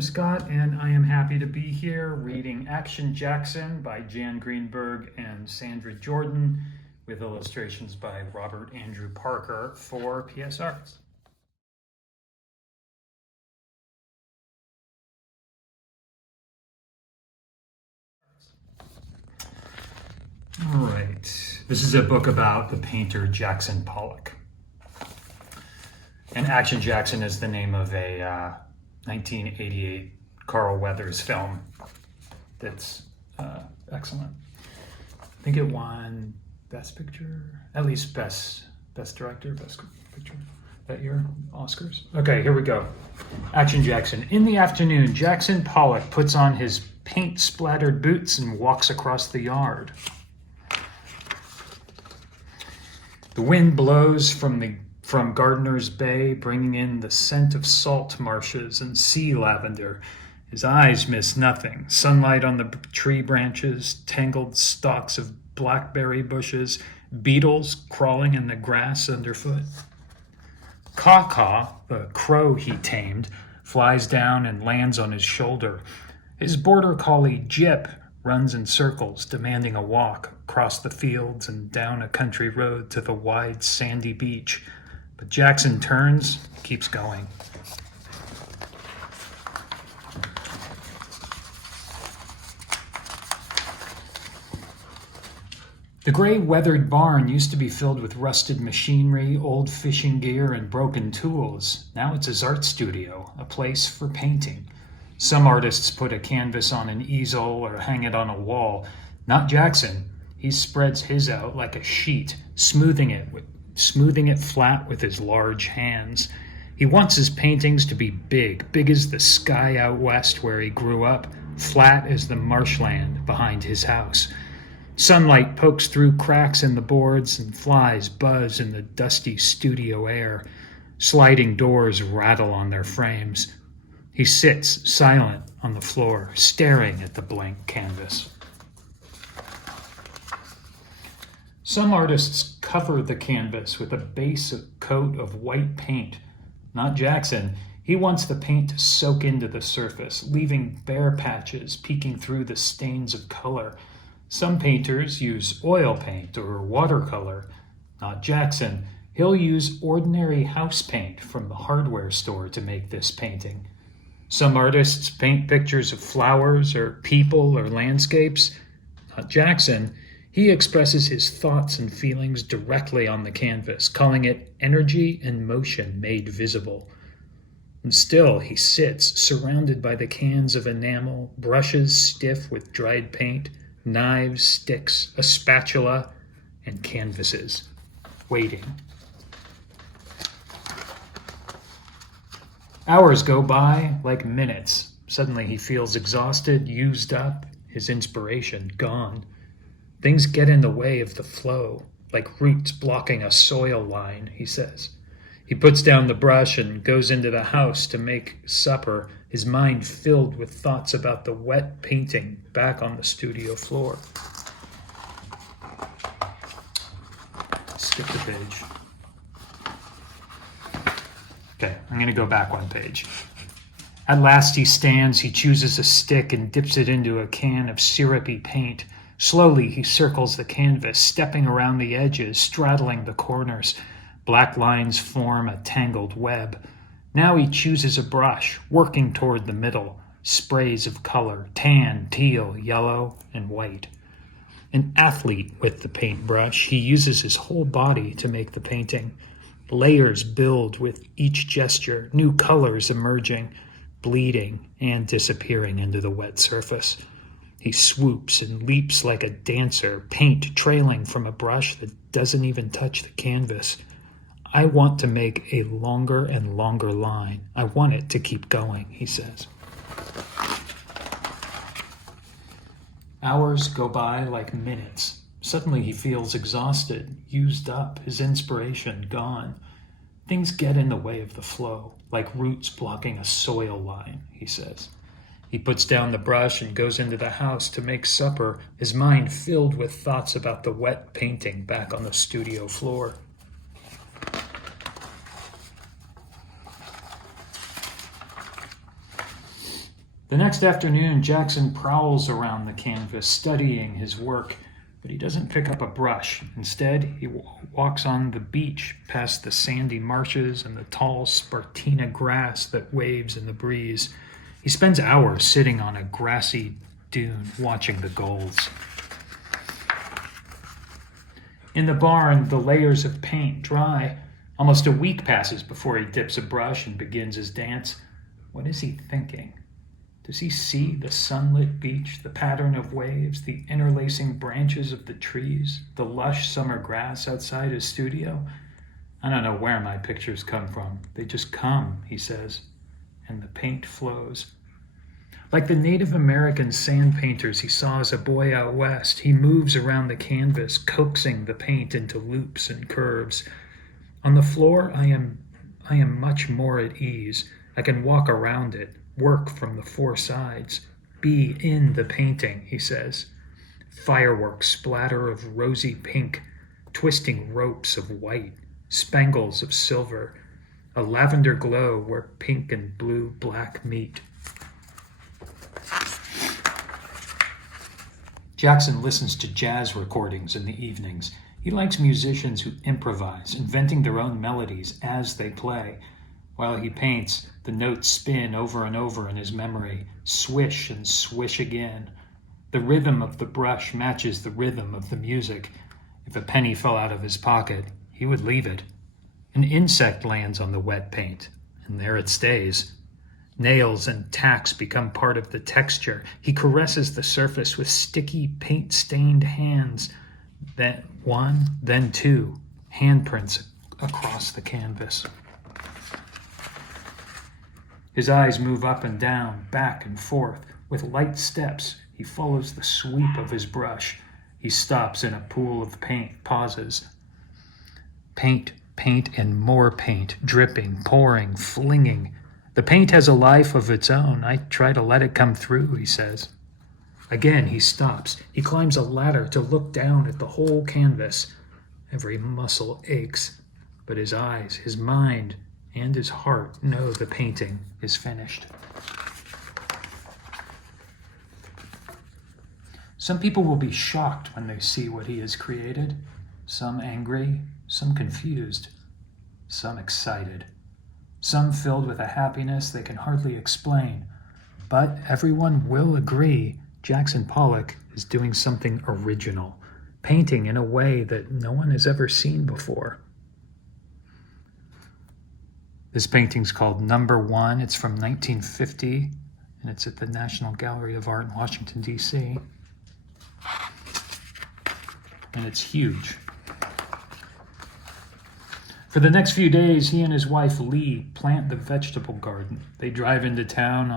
I'm Scott, and I am happy to be here reading Action Jackson by Jan Greenberg and Sandra Jordan, with illustrations by Robert Andrew Parker for PS Arts. All right, this is a book about the painter Jackson Pollock. And Action Jackson is the name of a 1988 Carl Weathers film that's excellent. I think it won Best Picture, at least Best Director, Best Picture that year, Oscars. Okay, here we go. Action Jackson. In the afternoon, Jackson Pollock puts on his paint-splattered boots and walks across the yard. The wind blows from Gardiner's Bay, bringing in the scent of salt marshes and sea lavender. His eyes miss nothing. Sunlight on the tree branches, tangled stalks of blackberry bushes, beetles crawling in the grass underfoot. Caw-Caw, the crow he tamed, flies down and lands on his shoulder. His border collie, Jip, runs in circles, demanding a walk across the fields and down a country road to the wide sandy beach. But Jackson turns, keeps going. The gray weathered barn used to be filled with rusted machinery, old fishing gear, and broken tools. Now it's his art studio, a place for painting. Some artists put a canvas on an easel or hang it on a wall. Not Jackson. He spreads his out like a sheet, smoothing it flat with his large hands. He wants his paintings to be big as the sky out west where he grew up, flat as the marshland behind his house. Sunlight pokes through cracks in the boards and flies buzz in the dusty studio air. Sliding doors rattle on their frames. He sits silent on the floor, staring at the blank canvas. Some artists cover the canvas with a base coat of white paint. Not Jackson. He wants the paint to soak into the surface, leaving bare patches peeking through the stains of color. Some painters use oil paint or watercolor. Not Jackson. He'll use ordinary house paint from the hardware store to make this painting. Some artists paint pictures of flowers or people or landscapes. Not Jackson. He expresses his thoughts and feelings directly on the canvas, calling it energy and motion made visible. And still he sits, surrounded by the cans of enamel, brushes stiff with dried paint, knives, sticks, a spatula, and canvases, waiting. Hours go by like minutes. Suddenly he feels exhausted, used up, his inspiration gone. Things get in the way of the flow, like roots blocking a soil line, he says. He puts down the brush and goes into the house to make supper, his mind filled with thoughts about the wet painting back on the studio floor. Skip the page. Okay, I'm going to go back one page. At last he stands, he chooses a stick and dips it into a can of syrupy paint. Slowly he circles the canvas, stepping around the edges, straddling the corners. Black lines form a tangled web. Now he chooses a brush, working toward the middle. Sprays of color, tan, teal, yellow, and white. An athlete with the paintbrush, he uses his whole body to make the painting. Layers build with each gesture, new colors emerging, bleeding and disappearing into the wet surface. He swoops and leaps like a dancer, paint trailing from a brush that doesn't even touch the canvas. I want to make a longer and longer line. I want it to keep going, he says. Hours go by like minutes. Suddenly he feels exhausted, used up, his inspiration gone. Things get in the way of the flow, like roots blocking a soil line, he says. He puts down the brush and goes into the house to make supper, his mind filled with thoughts about the wet painting back on the studio floor. The next afternoon, Jackson prowls around the canvas, studying his work, but he doesn't pick up a brush. Instead, he walks on the beach past the sandy marshes and the tall spartina grass that waves in the breeze. He spends hours sitting on a grassy dune watching the gulls. In the barn, the layers of paint dry. Almost a week passes before he dips a brush and begins his dance. What is he thinking? Does he see the sunlit beach, the pattern of waves, the interlacing branches of the trees, the lush summer grass outside his studio? I don't know where my pictures come from. They just come, he says, and the paint flows. Like the Native American sand painters he saw as a boy out west, he moves around the canvas, coaxing the paint into loops and curves. On the floor, I am much more at ease. I can walk around it, work from the four sides, be in the painting, he says. Fireworks splatter of rosy pink, twisting ropes of white, spangles of silver, a lavender glow where pink and blue black meet. Jackson listens to jazz recordings in the evenings. He likes musicians who improvise, inventing their own melodies as they play. While he paints, the notes spin over and over in his memory, swish and swish again. The rhythm of the brush matches the rhythm of the music. If a penny fell out of his pocket, he would leave it. An insect lands on the wet paint, and there it stays. Nails and tacks become part of the texture. He caresses the surface with sticky, paint-stained hands. Then one, then two, handprints across the canvas. His eyes move up and down, back and forth. With light steps, he follows the sweep of his brush. He stops in a pool of paint, pauses. Paint, paint, and more paint, dripping, pouring, flinging. The paint has a life of its own. I try to let it come through, he says. Again, he stops. He climbs a ladder to look down at the whole canvas. Every muscle aches, but his eyes, his mind, and his heart know the painting is finished. Some people will be shocked when they see what he has created. Some angry, some confused, some excited. Some filled with a happiness they can hardly explain. But everyone will agree Jackson Pollock is doing something original, painting in a way that no one has ever seen before. This painting's called Number One. It's from 1950, and it's at the National Gallery of Art in Washington, D.C. And it's huge. For the next few days, he and his wife Lee plant the vegetable garden. They drive into town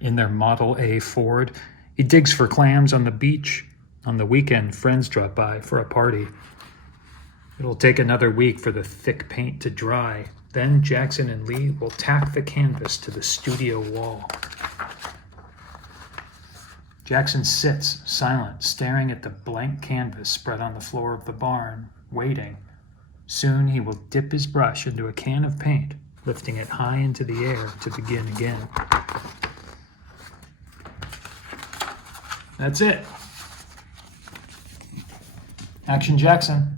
in their Model A Ford. He digs for clams on the beach. On the weekend, friends drop by for a party. It'll take another week for the thick paint to dry. Then Jackson and Lee will tack the canvas to the studio wall. Jackson sits, silent, staring at the blank canvas spread on the floor of the barn, waiting. Soon he will dip his brush into a can of paint, lifting it high into the air to begin again. That's it. Action Jackson.